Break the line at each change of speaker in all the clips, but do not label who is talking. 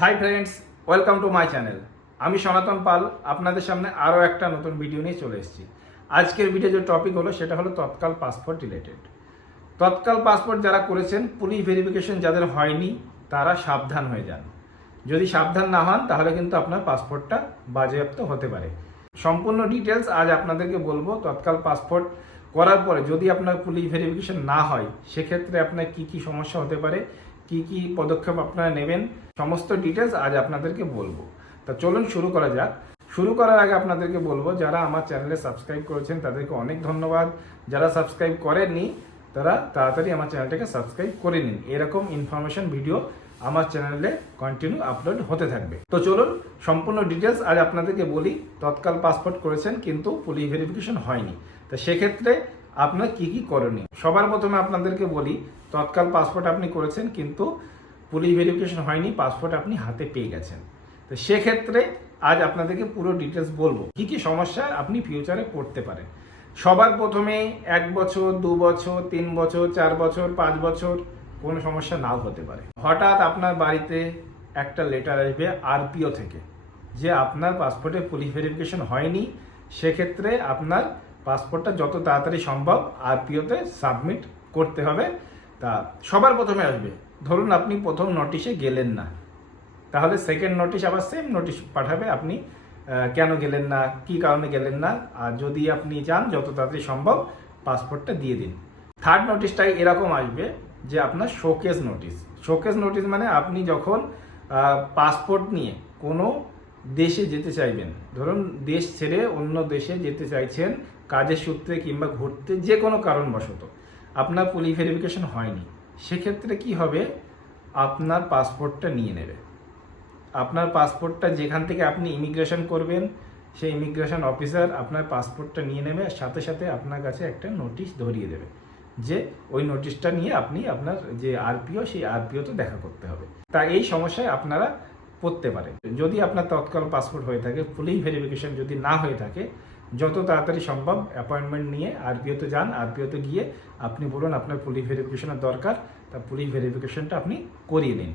Hi friends welcome to my channel আমি সনাতন পাল, আপনাদের সামনে আরও একটা নতুন ভিডিও নিয়ে চলে এসেছি। আজকের ভিডিও যে টপিক হলো, সেটা হলো Tatkal passport related Tatkal passport যারা করেছেন পুলিশ ভেরিফিকেশন যাদের হয়নি, তারা সাবধান হয়ে যান। যদি সাবধান না হন, তাহলে কিন্তু আপনার পাসপোর্টটা বাজেয়াপ্ত হতে পারে। সম্পূর্ণ ডিটেলস আজ আপনাদেরকে বলব তৎকাল পাসপোর্ট করার পরে যদি আপনার পুলিশ ভেরিফিকেশন না হয়, সেক্ষেত্রে আপনার কি কি সমস্যা হতে পারে কি কি পদক্ষেপ আপনারা নেবেন, সমস্ত ডিটেলস আজ আপনাদেরকে বলব। তা চলুন শুরু করা যাক। শুরু করার আগে আপনাদেরকে বলব, যারা আমার চ্যানেলে সাবস্ক্রাইব করেছেন, তাদেরকে অনেক ধন্যবাদ। যারা সাবস্ক্রাইব করেননি, তারা তাড়াতাড়ি আমার চ্যানেলটাকে সাবস্ক্রাইব করে নিন। এরকম ইনফরমেশন ভিডিও আমার চ্যানেলে কন্টিনিউ আপলোড হতে থাকবে। তো চলুন, সম্পূর্ণ ডিটেলস আজ আপনাদেরকে বলি। তৎকাল পাসপোর্ট করেছেন, কিন্তু পুলিশ ভেরিফিকেশন হয়নি। তো সেক্ষেত্রে আপনার কি কি করণীয়? সবার প্রথমে আপনাদেরকে বলি, তৎকাল পাসপোর্ট আপনি করেছেন, কিন্তু পুলিশ ভেরিফিকেশন হয়নি পাসপোর্ট আপনি হাতে পেয়ে গেছেন। তো সেক্ষেত্রে আজ আপনাদেরকে পুরো ডিটেলস বলব, কি কি সমস্যা আপনি ফিউচারে পড়তে পারেন। সবার প্রথমে এক বছর, দু বছর, তিন বছর, চার বছর, পাঁচ বছর, কোনো সমস্যা নাও হতে পারে। হঠাৎ আপনার বাড়িতে একটা লেটার আসবে আরপিও থেকে, যে আপনার পাসপোর্টে পুলিশ ভেরিফিকেশন হয়নি, সেক্ষেত্রে আপনার পাসপোর্টটা যত তাড়াতাড়ি সম্ভব আরপিওতে সাবমিট করতে হবে। তা সবার প্রথমে আসবে। ধরুন আপনি প্রথম নোটিশে গেলেন না। তাহলে সেকেন্ড নোটিশ আবার সেম নোটিশ পাঠাবে। আপনি কেন গেলেন না? কি কারণে গেলেন না? আর যদি আপনি চান যত তাড়াতাড়ি সম্ভব পাসপোর্টটা দিয়ে দিন। থার্ড নোটিশটাই এরকম আসবে যে আপনার শোকেস নোটিশ শোকেস নোটিশ মানে আপনি যখন পাসপোর্ট নিয়ে কোনো দেশে যেতে চাইবেন। ধরুন, দেশ ছেড়ে অন্য দেশে যেতে চাইছেন, কাজের সূত্রে কিংবা ঘুরতে যে কোনো কারণবশত। আপনার পুলিশ ভেরিফিকেশন হয়নি। সেক্ষেত্রে কি হবে? আপনার পাসপোর্টটা নিয়ে নেবে। আপনার পাসপোর্টটা যেখান থেকে আপনি ইমিগ্রেশন করবেন, সেই ইমিগ্রেশন অফিসার আপনার পাসপোর্টটা নিয়ে নেবে সাথে সাথে আপনার কাছে একটা নোটিশ ধরিয়ে দেবে যে ওই নোটিশটা নিয়ে আপনি আপনার যে আরপিও সেই আরপিওতে দেখা করতে হবে। তা এই সমস্যায় আপনারা পড়তে পারে। যদি আপনার তৎকাল পাসপোর্ট হয়ে থাকে পুলিশ ভেরিফিকেশন যদি না হয়ে থাকে, যত তাড়াতাড়ি সম্ভব অ্যাপয়েন্টমেন্ট নিয়ে আরপিওতে যান আরপিওতে গিয়ে আপনি বলুন আপনার পুলিশ ভেরিফিকেশনের দরকার, তা পুলিশ ভেরিফিকেশনটা আপনি করিয়ে নিন।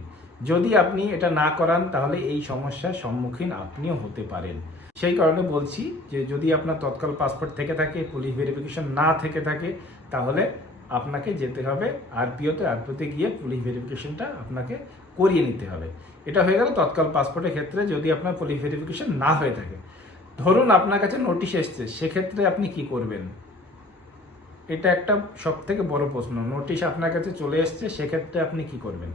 যদি আপনি এটা না করান, তাহলে এই সমস্যার সম্মুখীন আপনিও হতে পারেন। সেই কারণে বলছি যে যদি আপনার তৎকাল পাসপোর্ট থেকে থাকে, পুলিশ ভেরিফিকেশন না থেকে থাকে, তাহলে আপনাকে যেতে হবে আরপিওতে আরপিওতে গিয়ে পুলিশ ভেরিফিকেশনটা আপনাকে করিয়ে নিতে হবে। এটা হয়ে গেল তৎকাল পাসপোর্টের ক্ষেত্রে যদি আপনার পুলিশ ভেরিফিকেশন না হয়ে থাকে। ধরুন আপনার কাছে নোটিশ এসছে, সেক্ষেত্রে আপনি কি করবেন? এটা একটা সব থেকে বড় প্রশ্ন। নোটিশ আপনার কাছে চলে এসছে, সেক্ষেত্রে আপনি কি করবেন?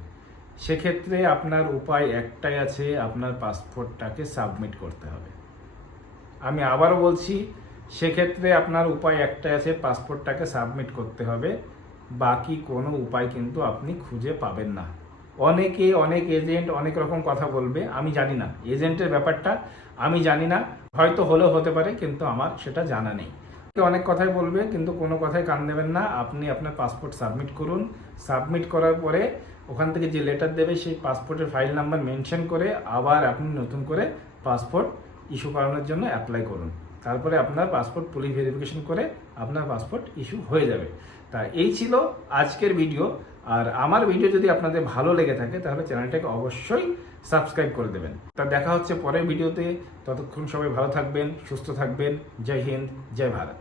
সেক্ষেত্রে আপনার উপায় একটাই আছে, আপনার পাসপোর্টটাকে সাবমিট করতে হবে। আমি আবারও বলছি সেক্ষেত্রে আপনার উপায় একটাই আছে পাসপোর্টটাকে সাবমিট করতে হবে। বাকি কোনো উপায় কিন্তু আপনি খুঁজে পাবেন না। অনেকে, অনেক এজেন্ট অনেক রকম কথা বলবে, আমি জানি না। এজেন্টের ব্যাপারটা আমি জানি না। হয়তো হলেও হতে পারে, কিন্তু আমার সেটা জানা নেই। অনেক কথাই বলবে, কিন্তু কোনো কথাই কান দেবেন না। আপনি আপনার পাসপোর্ট সাবমিট করুন। সাবমিট করার পরে ওখান থেকে যে লেটার দেবে, সেই পাসপোর্টের ফাইল নাম্বার মেনশন করে আবার আপনি নতুন করে পাসপোর্ট ইস্যু করানোর জন্য অ্যাপ্লাই করুন। তারপরে আপনার পাসপোর্ট পুলিশ ভেরিফিকেশন করে আপনার পাসপোর্ট ইস্যু হয়ে যাবে। তা এই ছিল আজকের ভিডিও আর আমার ভিডিও যদি আপনাদের ভালো লেগে থাকে, তাহলে চ্যানেলটাকে অবশ্যই সাবস্ক্রাইব করে দেবেন। তা দেখা হচ্ছে পরের ভিডিওতে ততক্ষণ সবাই ভালো থাকবেন, সুস্থ থাকবেন। জয় হিন্দ, জয় ভারত।